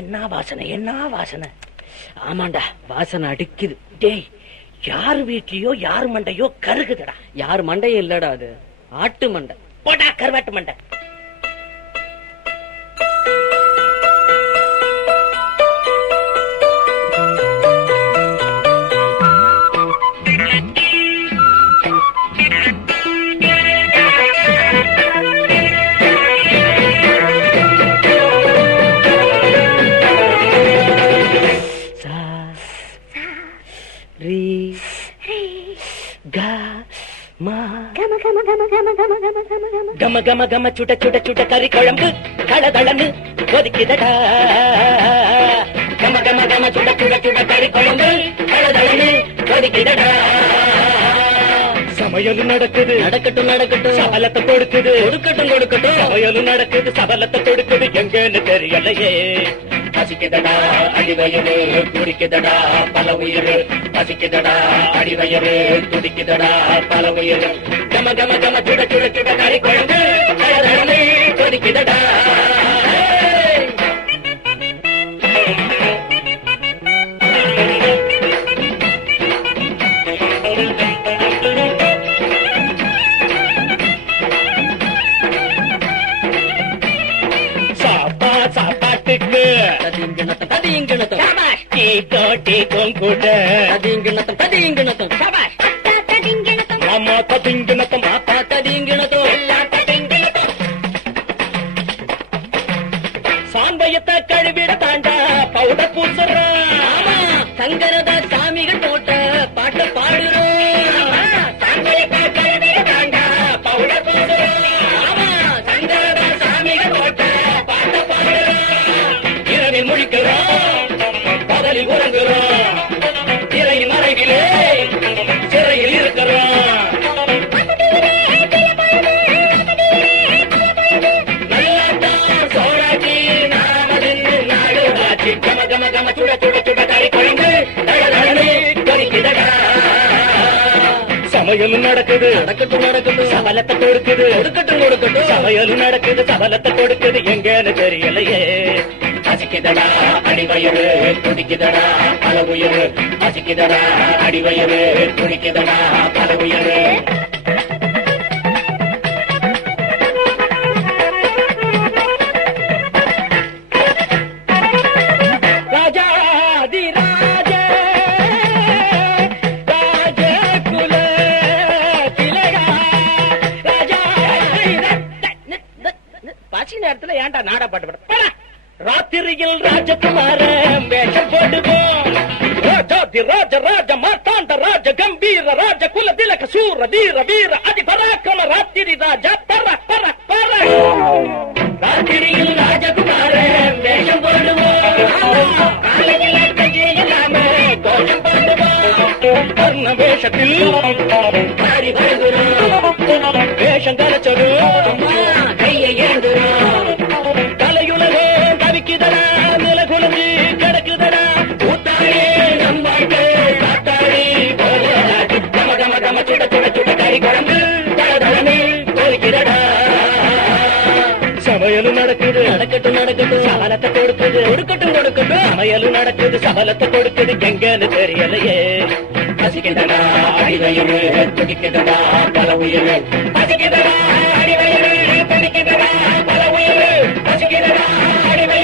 என்ன வாசனை என்ன வாசனை. ஆமாண்டா, வாசனை அடிக்குது. டேய், யாரு வீட்லயோ யாரு மண்டையோ கருகுதுடா. யாரு மண்டையும் இல்லடா, அது ஆட்டு மண்டை. போடா கருவாட்டு மண்டை. கம கம கம சுட சுட சுட கறி குழம்பு கடதளன்னு கொதிக்குதடா. கம கம கம சுட சுட சுட கறி குழம்பு கடதளன்னு கொதிக்குதடா. சமையலும் நடக்குது, நடக்கட்டும் நடக்கட்டும், சபலத்தை கொடுக்குது, கொடுக்கட்டும் கொடுக்கட்டும். சமையலும் நடக்குது, சபலத்தை கொடுக்குது, எங்கன்னு தெரியலையே. பசிக்குதடா அடிவயரு, துடிக்குதடா பல உயிரு. பசிக்குதடா அடிவயரு, துடிக்குதடா பல உயிரு. கம கம கம சுட சுட சுட கறி குழம்பு கடதளன்னு கொதிக்குதடா. சாப்பாட்டுக்கு சாம்பயத்தை கழுவிட தாண்டா பவுடர் பூசுறோம். சங்கரத சாமிகள் போட்ட பாட்டு பாடுறோம். சாம்பயத்தை கழுவிட தாண்டா பவுடர் பூசுறோம். சங்கரத சாமிகள் போட்ட பாட்டு பாடுறோம். இரவில் முழிக்கிறோம், பகலில் உறங்குறோம், திரையின் மறைவிலே சிறையில் இருக்கிறோம். நல்லாத்தான் சோழாச்சி நாமதின்னு நாடு ஆட்சி. கம கம கம சுட சுட சுட கறி குழம்பு கடதளன்னு கொதிக்குதடா. சமையலும் நடக்குது, நடக்கட்டும் நடக்கட்டும், சபலத்தை கொடுக்குது, கொடுக்கட்டும் கொடுக்கட்டும். சமையலும் நடக்குது, சபலத்தை கொடுக்குது, எங்கன்னு தெரியலையே. பசிக்குதடா அடிவயரு, துடிக்குதடா பல உயிரு. பசிக்குதடா அடிவயரு, துடிக்குதடா பல உயிரு. ராஜாதிராஜ ராஜகுல திலகா ராஜா. பசி நேரத்துல ஏன்டா நாடா பாட்டு பாட? ராத்திரியில் ராஜகுமார வேஷம் போடுவோம். ராஜாதி ராஜ ராஜ மார்த்தாண்ட ராஜ கம்பீர ராஜ குல திலக சூர தீர வீர அதி பராக்கிரம ராத்திரி ராஜா பர பர பர. ராத்திரியில் ராஜகுமார வேஷம் போடுவோம். காலையில் கையில்லாம கோஷம் போடுவோம். வர்ண வேஷத்தில் பாடி வருகிறோம். வேஷம் கலைச்சரும் கையை ஏந்துறோம். கலையுலகே தவிக்குதடா, நிலகுலஞ்சி கிடக்குதடா. ஊத்தாடி நம்மாட்டு காத்தாடி போராடி. கம கம கம சுட சுட சுட கறி குழம்பு கடதளன்னு கொதிக்குதடா. சமையலும் நடக்குது, நடக்கட்டும் நடக்கட்டும், சபலத்தை கொடுக்குது, கொடுக்கட்டும் கொடுக்கட்டும். சமையலும் நடக்குது, சபலத்தை கொடுக்குது, எங்கன்னு தெரியலையே. பசிக்குதடா அடிவயரு, துடிக்குதடா பல உயிரு. பசிக்குதடா